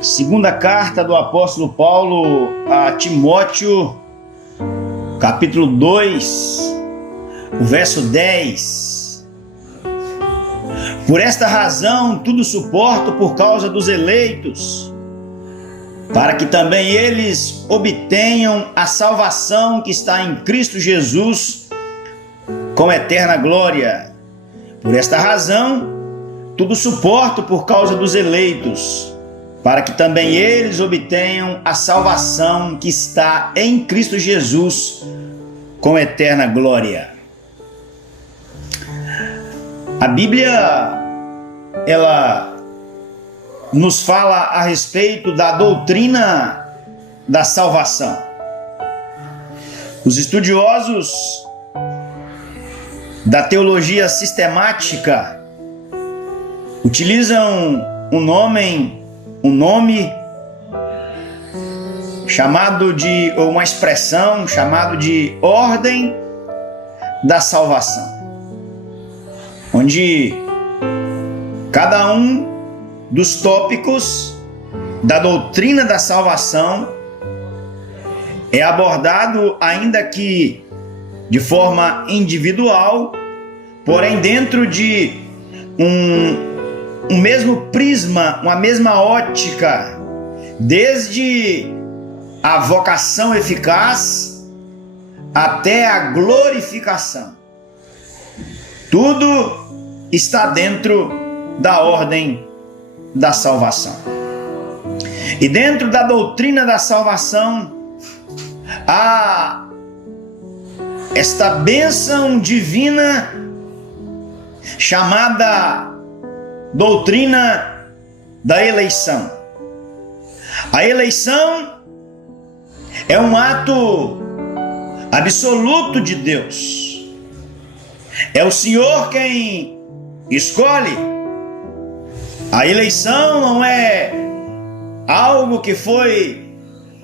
Segunda carta do apóstolo Paulo a Timóteo, capítulo 2, o verso 10. Por esta razão tudo suporto por causa dos eleitos, para que também eles obtenham a salvação que está em Cristo Jesus com eterna glória. Por esta razão tudo suporto por causa dos eleitos, para que também eles obtenham a salvação que está em Cristo Jesus com eterna glória. A Bíblia, ela nos fala a respeito da doutrina da salvação. Os estudiosos da teologia sistemática utilizam um nome chamado de, ou uma expressão chamado de ordem da salvação, onde cada um dos tópicos da doutrina da salvação é abordado, ainda que de forma individual, porém dentro de um mesmo prisma, uma mesma ótica, desde a vocação eficaz até a glorificação. Tudo está dentro da ordem da salvação. E dentro da doutrina da salvação há esta bênção divina chamada doutrina da eleição. A eleição é um ato absoluto de Deus. É o Senhor quem escolhe. A eleição não é algo que foi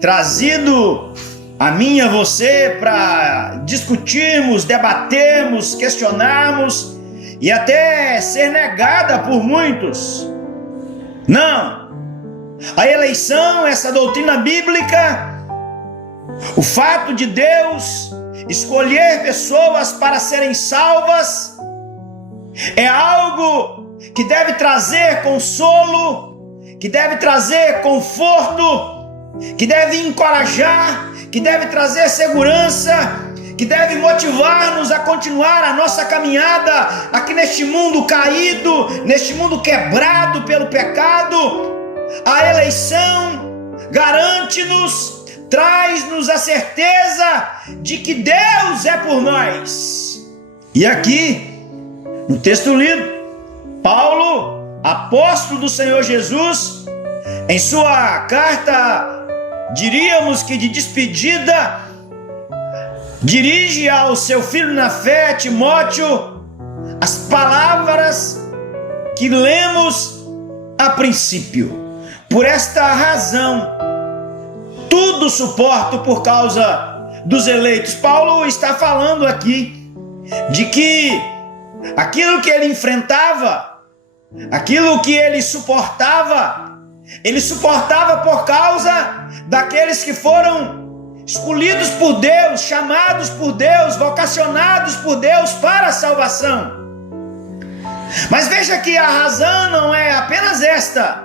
trazido a mim e a você para discutirmos, debatermos, questionarmos e até ser negada por muitos. Não. A eleição, essa doutrina bíblica, o fato de Deus escolher pessoas para serem salvas, é algo que deve trazer consolo, que deve trazer conforto, que deve encorajar, que deve trazer segurança, que deve motivar-nos a continuar a nossa caminhada aqui neste mundo caído, neste mundo quebrado pelo pecado. A eleição garante-nos, traz-nos a certeza de que Deus é por nós. E aqui, no texto lido, Paulo, apóstolo do Senhor Jesus, em sua carta, diríamos que de despedida, dirige ao seu filho na fé, Timóteo, as palavras que lemos a princípio. Por esta razão, tudo suporto por causa dos eleitos. Paulo está falando aqui de que aquilo que ele enfrentava, aquilo que ele suportava por causa daqueles que foram escolhidos por Deus, chamados por Deus, vocacionados por Deus para a salvação. Mas veja que a razão não é apenas esta.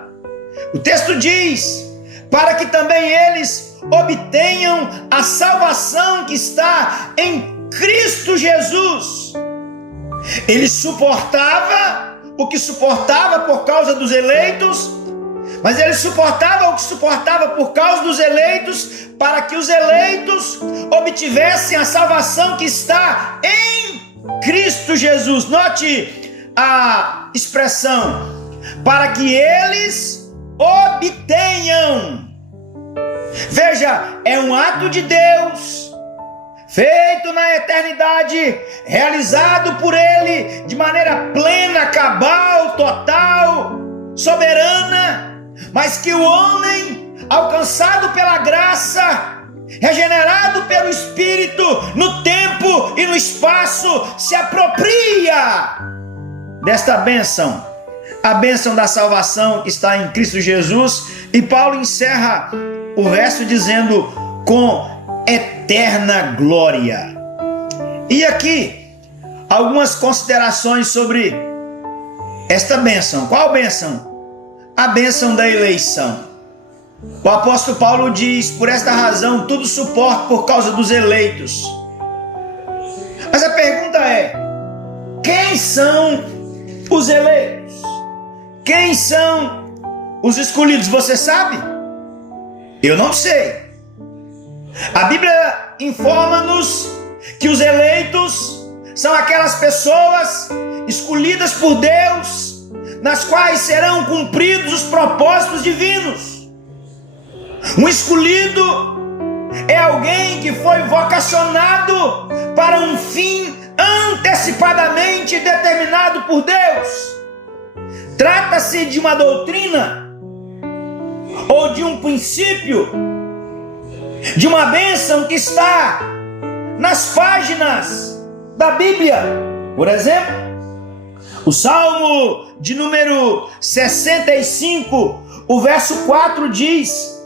O texto diz: para que também eles obtenham a salvação que está em Cristo Jesus. Ele suportava o que suportava por causa dos eleitos, mas ele suportava o que suportava por causa dos eleitos, para que os eleitos obtivessem a salvação que está em Cristo Jesus. Note a expressão: para que eles obtenham. Veja, é um ato de Deus, feito na eternidade, realizado por Ele de maneira plena, cabal, total, soberana, mas que o homem, alcançado pela graça, regenerado pelo Espírito, no tempo e no espaço, se apropria desta bênção, a bênção da salvação que está em Cristo Jesus, e Paulo encerra o verso dizendo: com eterna glória. E aqui, algumas considerações sobre esta bênção. Qual bênção? A bênção da eleição. O apóstolo Paulo diz: por esta razão tudo suporto por causa dos eleitos. Mas a pergunta é: quem são os eleitos? Quem são os escolhidos? Você sabe? Eu não sei. A Bíblia informa-nos que os eleitos são aquelas pessoas escolhidas por Deus, nas quais serão cumpridos os propósitos divinos. Um escolhido é alguém que foi vocacionado para um fim antecipadamente determinado por Deus. Trata-se de uma doutrina ou de um princípio, de uma bênção que está nas páginas da Bíblia. Por exemplo, o Salmo de número 65, o verso 4 diz: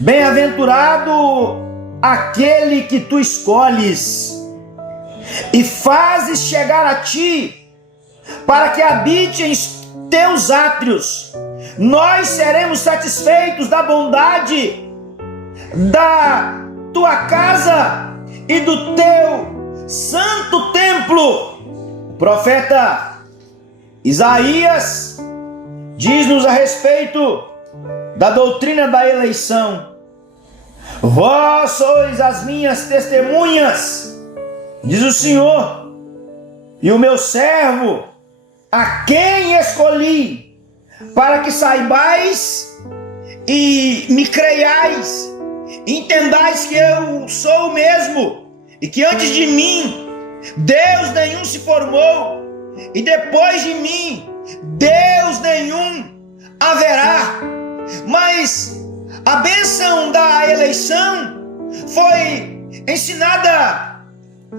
bem-aventurado aquele que tu escolhes e fazes chegar a ti, para que habite em teus átrios. Nós seremos satisfeitos da bondade da tua casa e do teu santo templo. O profeta Isaías diz-nos a respeito da doutrina da eleição: vós sois as minhas testemunhas, diz o Senhor, e o meu servo, a quem escolhi, para que saibais e me creiais, entendais que eu sou o mesmo, e que antes de mim Deus nenhum se formou, e depois de mim Deus nenhum haverá. Mas a bênção da eleição foi ensinada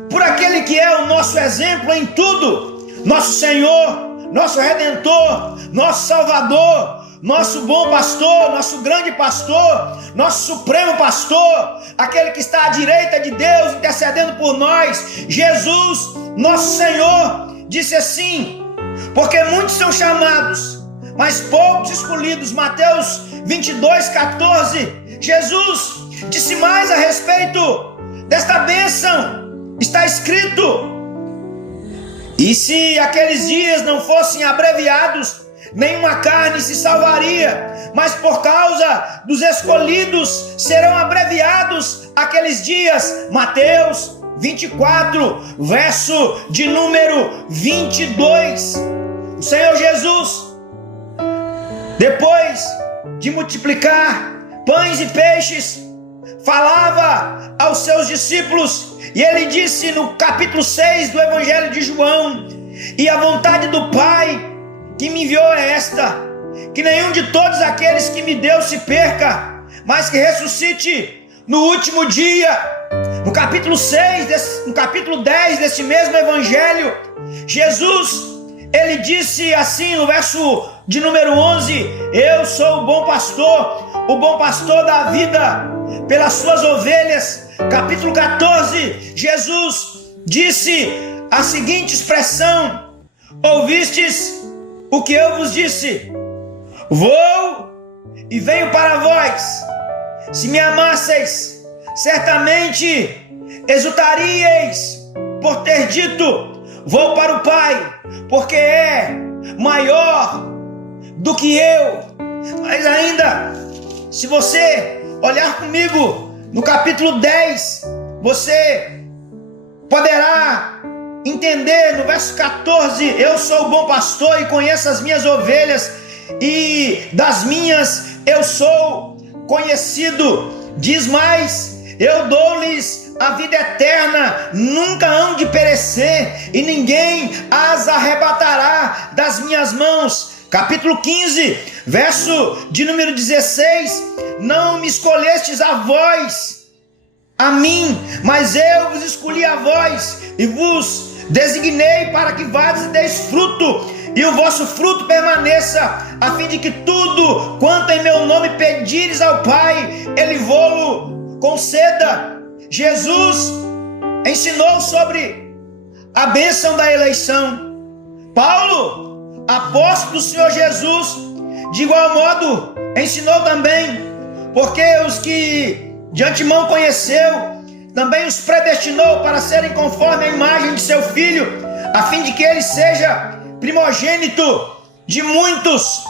por aquele que é o nosso exemplo em tudo, nosso Senhor, nosso Redentor, nosso Salvador, nosso bom pastor, nosso grande pastor, nosso supremo pastor, aquele que está à direita de Deus intercedendo por nós. Jesus, nosso Senhor, disse assim: porque muitos são chamados, mas poucos escolhidos. Mateus 22:14. Jesus disse mais a respeito desta bênção. Está escrito: e se aqueles dias não fossem abreviados, nenhuma carne se salvaria, mas por causa dos escolhidos serão abreviados aqueles dias. Mateus 24, verso de número 22. O Senhor Jesus, depois de multiplicar pães e peixes, falava aos seus discípulos, e ele disse no capítulo 6 do Evangelho de João: e a vontade do Pai que me enviou é esta, que nenhum de todos aqueles que me deu se perca, mas que ressuscite no último dia. No capítulo 6, no capítulo 10 desse mesmo Evangelho, Jesus, ele disse assim no verso de número 11: eu sou o bom pastor dá a vida pelas suas ovelhas. Capítulo 14, Jesus disse a seguinte expressão: ouvistes o que eu vos disse, vou e venho para vós. Se me amasseis, certamente exultaríeis por ter dito: vou para o Pai, porque é maior do que eu. Mas ainda, se você olhar comigo no capítulo 10, você poderá entender no verso 14: eu sou o bom pastor e conheço as minhas ovelhas, e das minhas eu sou conhecido. Diz mais: eu dou-lhes a vida eterna, nunca hão de perecer, e ninguém as arrebatará das minhas mãos. Capítulo 15, verso de número 16: não me escolhestes a vós, a mim, mas eu vos escolhi a vós, e vos designei para que vades e deis fruto, e o vosso fruto permaneça, a fim de que tudo quanto em meu nome pedires ao Pai, Ele vô-lo conceda. Jesus ensinou sobre a bênção da eleição. Paulo, apóstolo do Senhor Jesus, de igual modo ensinou também, porque os que de antemão conheceu, também os predestinou para serem conforme a imagem de seu Filho, a fim de que ele seja primogênito de muitos.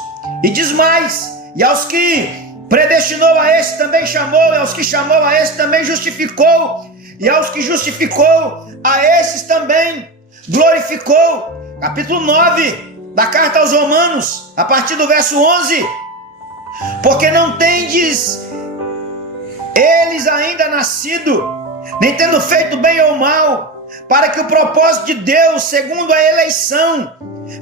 E diz mais: e aos que predestinou, a esse também chamou, e aos que chamou, a esse também justificou, e aos que justificou, a esses também glorificou. Capítulo 9 da carta aos Romanos, a partir do verso 11: porque não tendes eles ainda nascido, nem tendo feito bem ou mal, para que o propósito de Deus, segundo a eleição,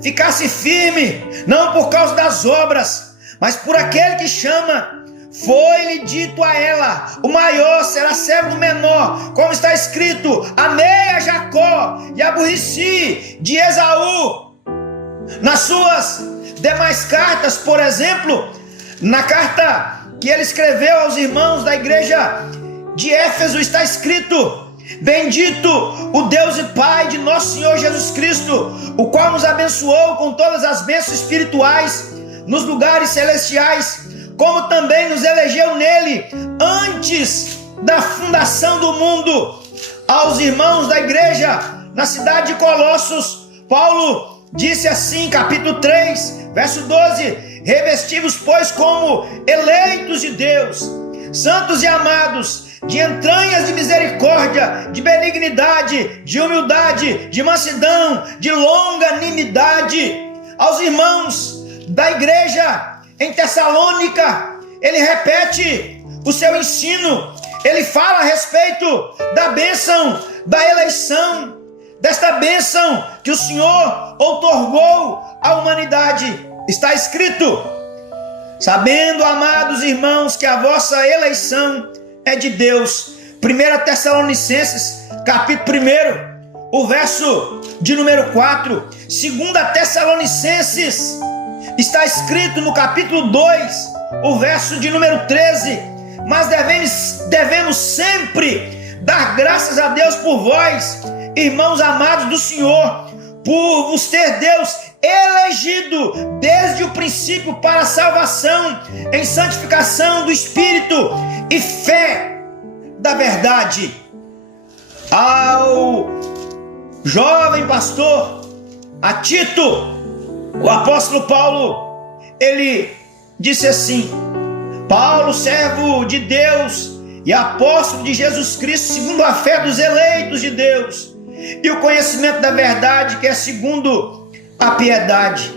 ficasse firme, não por causa das obras, mas por aquele que chama. Foi-lhe dito a ela: o maior será servo do menor, como está escrito: amei a Jacó e aborreci de Esaú. Nas suas demais cartas, por exemplo, na carta que ele escreveu aos irmãos da igreja de Éfeso, está escrito: bendito o Deus e Pai de nosso Senhor Jesus Cristo, o qual nos abençoou com todas as bênçãos espirituais nos lugares celestiais, como também nos elegeu nele antes da fundação do mundo. Aos irmãos da igreja na cidade de Colossos, Paulo disse assim, capítulo 3, verso 12: revesti-vos, pois, como eleitos de Deus, santos e amados, de entranhas de misericórdia, de benignidade, de humildade, de mansidão, de longanimidade. Aos irmãos da igreja em Tessalônica, ele repete o seu ensino, ele fala a respeito da bênção, da eleição, desta bênção que o Senhor outorgou à humanidade. Está escrito: sabendo, amados irmãos, que a vossa eleição é de Deus. 1 Tessalonicenses, capítulo 1, o verso de número 4. 2 Tessalonicenses, está escrito no capítulo 2, o verso de número 13: mas devemos sempre dar graças a Deus por vós, irmãos amados do Senhor, por vos ter Deus elegido desde o princípio para a salvação, em santificação do Espírito e fé da verdade. Ao jovem pastor, a Tito, o apóstolo Paulo, ele disse assim: Paulo, servo de Deus e apóstolo de Jesus Cristo, segundo a fé dos eleitos de Deus e o conhecimento da verdade, que é segundo a piedade,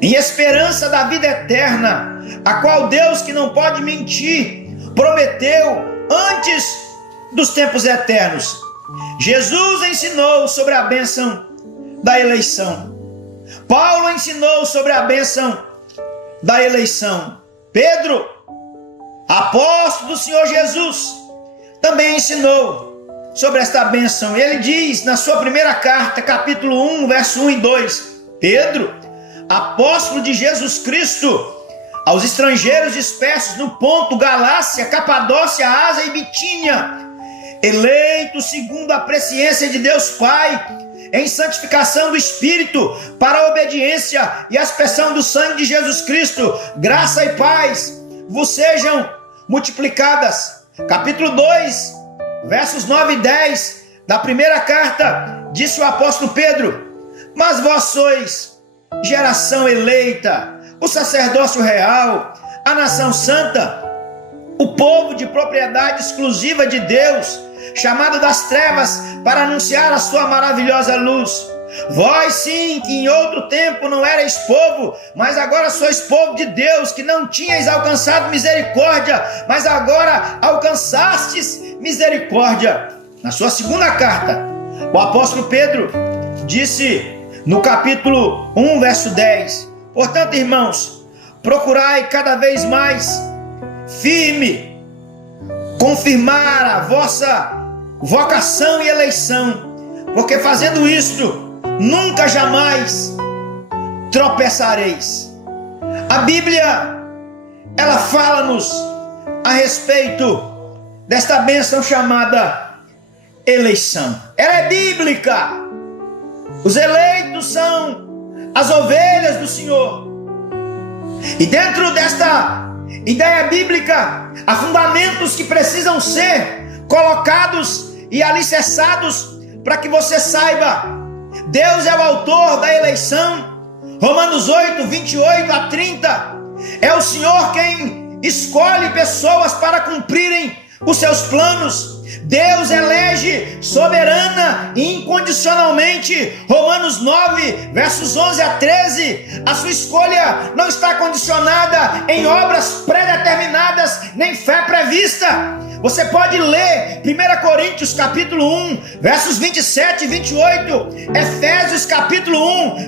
em esperança da vida eterna, a qual Deus, que não pode mentir, prometeu antes dos tempos eternos. Jesus ensinou sobre a bênção da eleição. Paulo ensinou sobre a bênção da eleição. Pedro, apóstolo do Senhor Jesus, também ensinou sobre esta bênção. Ele diz na sua primeira carta, capítulo 1, verso 1 e 2: Pedro, apóstolo de Jesus Cristo, aos estrangeiros dispersos no Ponto, Galácia, Capadócia, Ásia e Bitínia, eleitos segundo a presciência de Deus Pai, em santificação do Espírito, para a obediência e aspersão do sangue de Jesus Cristo, graça e paz vos sejam multiplicadas. Capítulo 2, versos 9 e 10 da primeira carta, disse o apóstolo Pedro: mas vós sois geração eleita, o sacerdócio real, a nação santa, o povo de propriedade exclusiva de Deus, chamado das trevas para anunciar a sua maravilhosa luz. Vós sim, que em outro tempo não erais povo, mas agora sois povo de Deus, que não tinhais alcançado misericórdia, mas agora alcançastes misericórdia. Na sua segunda carta, o apóstolo Pedro disse no capítulo 1, verso 10: portanto, irmãos, procurai cada vez mais firme confirmar a vossa vocação e eleição, porque fazendo isto, nunca jamais tropeçareis. A Bíblia, ela fala-nos a respeito desta bênção chamada eleição. Ela é bíblica. Os eleitos são as ovelhas do Senhor. E dentro desta ideia bíblica, há fundamentos que precisam ser colocados e alicerçados para que você saiba: Deus é o autor da eleição. Romanos 8, 28 a 30. É o Senhor quem escolhe pessoas para cumprirem os seus planos. Deus elege soberana e incondicionalmente. Romanos 9, versos 11 a 13. A sua escolha não está condicionada em obras predeterminadas, nem fé prevista. Você pode ler 1 Coríntios capítulo 1, versos 27 e 28, Efésios capítulo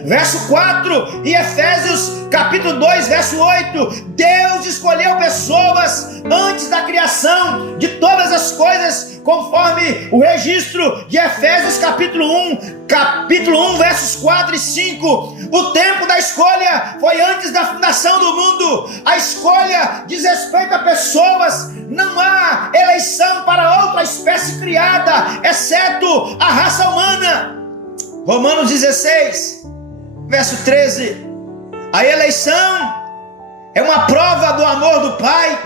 1, verso 4 e Efésios capítulo 2, verso 8. Deus escolheu pessoas antes da criação de todas as coisas, conforme o registro de Efésios capítulo 1, versos 4 e 5. O tempo da escolha foi antes da fundação do mundo. A escolha diz respeito a pessoas. Não há eleição para outra espécie criada, exceto a raça humana. Romanos 16, verso 13. A eleição é uma prova do amor do Pai.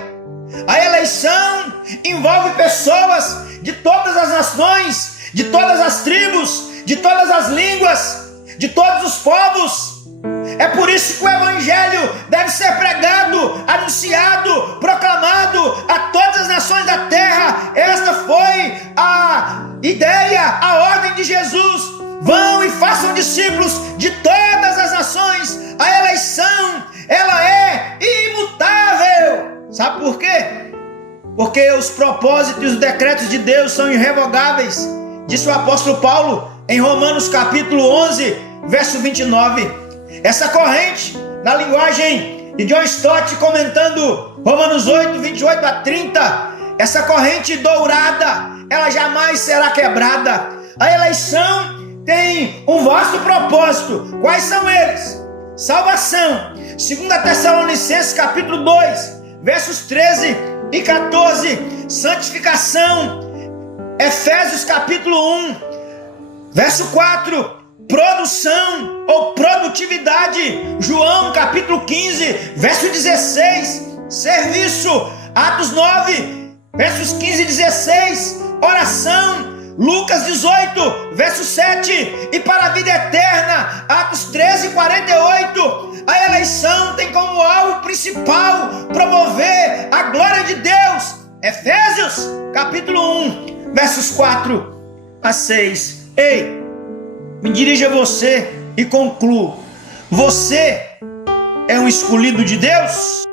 A eleição envolve pessoas de todas as nações, de todas as tribos, de todas as línguas, de todos os povos. É por isso que o Evangelho deve ser pregado, anunciado, proclamado a todas as nações da terra. Esta foi a ideia, a ordem de Jesus. Vão e façam discípulos de todas as nações. A eleição, ela é imutável. Sabe por quê? Porque os propósitos e os decretos de Deus são irrevogáveis. Disse o apóstolo Paulo em Romanos capítulo 11, verso 29. Essa corrente, na linguagem de John Stott, comentando Romanos 8, 28 a 30, essa corrente dourada, ela jamais será quebrada. A eleição tem um vasto propósito. Quais são eles? Salvação. 2 Tessalonicenses capítulo 2, versos 13 e 14. Santificação. Efésios capítulo 1, verso 4. Produção ou produtividade. João capítulo 15, verso 16. Serviço. Atos 9, versos 15 e 16. Oração. Lucas 18, verso 7. E para a vida eterna. Atos 13, 48. A eleição tem como alvo principal promover a glória de Deus. Efésios capítulo 1, versos 4 a 6. Ei, me dirijo a você e concluo: você é um escolhido de Deus?